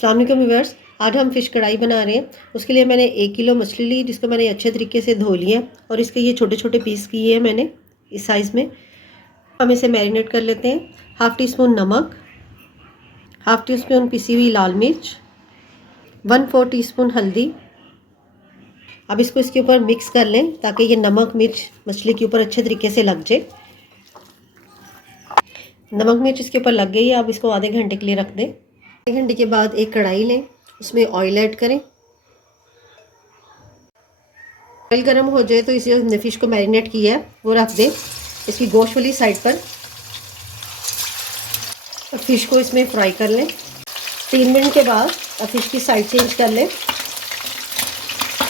अस्सलाम वालेकुम व्यूअर्स, आज हम फ़िश कढ़ाई बना रहे हैं। उसके लिए मैंने 1 किलो मछली ली, जिसको मैंने अच्छे तरीके से धो लिया और इसके ये छोटे छोटे पीस किए हैं मैंने इस साइज़ में। हम इसे मैरिनेट कर लेते हैं। हाफ़ टी स्पून नमक, हाफ़ टी स्पून पिसी हुई लाल मिर्च, 1/4 टीस्पून हल्दी। अब इसको इसके ऊपर मिक्स कर लें ताकि ये नमक मिर्च मछली के ऊपर अच्छे तरीके से लग जाए। नमक मिर्च इसके ऊपर लग गई है। अब इसको आधे घंटे के लिए रख दें। आधे घंटे के बाद एक कढ़ाई लें, उसमें ऑयल ऐड करें। ऑयल गर्म हो जाए तो इसे हमने फ़िश को मैरिनेट किया है वो रख दें इसकी गोश्त वाली साइड पर और फ़िश को इसमें फ्राई कर लें। 3 मिनट के बाद अब फ़िश की साइड चेंज कर लें।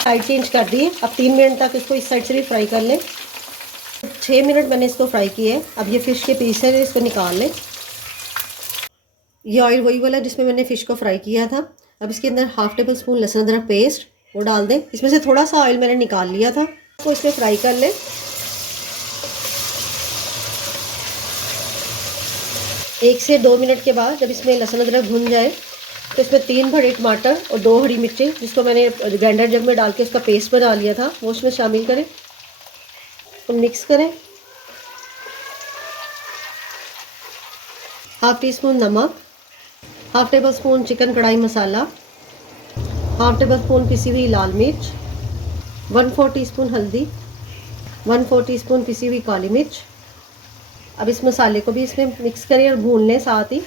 साइड चेंज कर दी। अब 3 मिनट तक इसको इस साइड से भी फ्राई कर लें। 6 मिनट मैंने इसको फ्राई किया है। अब ये फ़िश के पीस है, इसको निकाल लें। ये ऑयल वही वाला जिसमें मैंने फ़िश को फ्राई किया था। अब इसके अंदर हाफ़ टेबल स्पून लहसुन अदरक पेस्ट वो डाल दें। इसमें से थोड़ा सा ऑयल मैंने निकाल लिया था, तो इसमें फ्राई कर लें। 1 से 2 मिनट के बाद जब इसमें लहसुन अदरक भुन जाए तो इसमें 3 बड़े टमाटर और 2 हरी मिर्चें, जिसको मैंने ग्राइंडर जग में डाल के उसका पेस्ट बना लिया था, वो उसमें शामिल करें और मिक्स करें। हाफ़ टी स्पून नमक, हाफ़ टेबल स्पून चिकन कढ़ाई मसाला, हाफ़ टेबल स्पून पिसी हुई लाल मिर्च, 1/4 टीस्पून हल्दी, 1/4 टीस्पून पिसी हुई काली मिर्च। अब इस मसाले को भी इसमें मिक्स करें और भून लें साथ ही।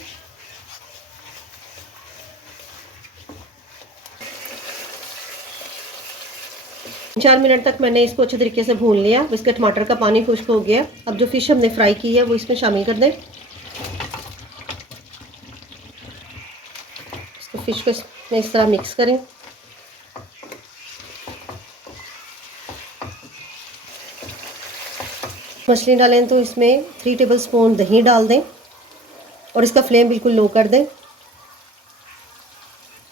चार मिनट तक मैंने इसको अच्छे तरीके से भून लिया। इसके टमाटर का पानी खुश्क हो गया। अब जो फ़िश हमने फ्राई की है वो इसमें शामिल कर दें। इसको फ़िश को इसमें इस तरह मिक्स करें। मछली डालें तो इसमें 3 टेबल स्पून दही डाल दें और इसका फ्लेम बिल्कुल लो कर दें।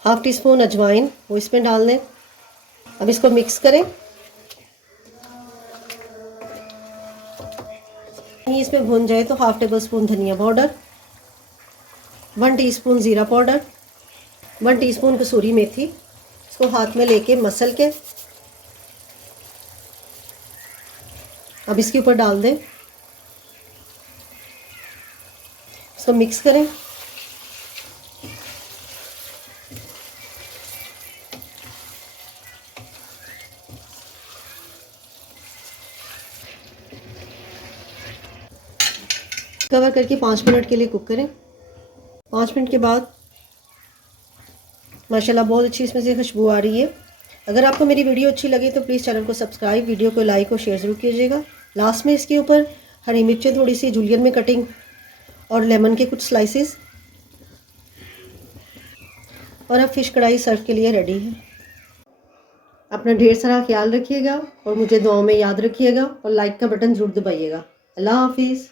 हाफ़ टी स्पून अजवाइन वो इसमें डाल दें। अब इसको मिक्स करें। इसमें भुन जाए तो हाफ़ टेबल स्पून धनिया पाउडर, 1 टीस्पून ज़ीरा पाउडर, 1 टीस्पून कसूरी मेथी, इसको हाथ में लेके मसल के अब इसके ऊपर डाल दें। इसको मिक्स करें। कवर करके 5 मिनट के लिए कुक करें। 5 मिनट के बाद माशाल्लाह बहुत अच्छी इसमें से खुशबू आ रही है। अगर आपको मेरी वीडियो अच्छी लगी तो प्लीज़ चैनल को सब्सक्राइब, वीडियो को लाइक और शेयर ज़रूर कीजिएगा। लास्ट में इसके ऊपर हरी मिर्चें थोड़ी सी जूलियन में कटिंग और लेमन के कुछ स्लाइसेस। और अब फ़िश कढ़ाई सर्व के लिए रेडी है। अपना ढेर सारा ख्याल रखिएगा और मुझे दुआओं में याद रखिएगा और लाइक का बटन ज़रूर दबाइएगा। अल्लाह हाफिज़।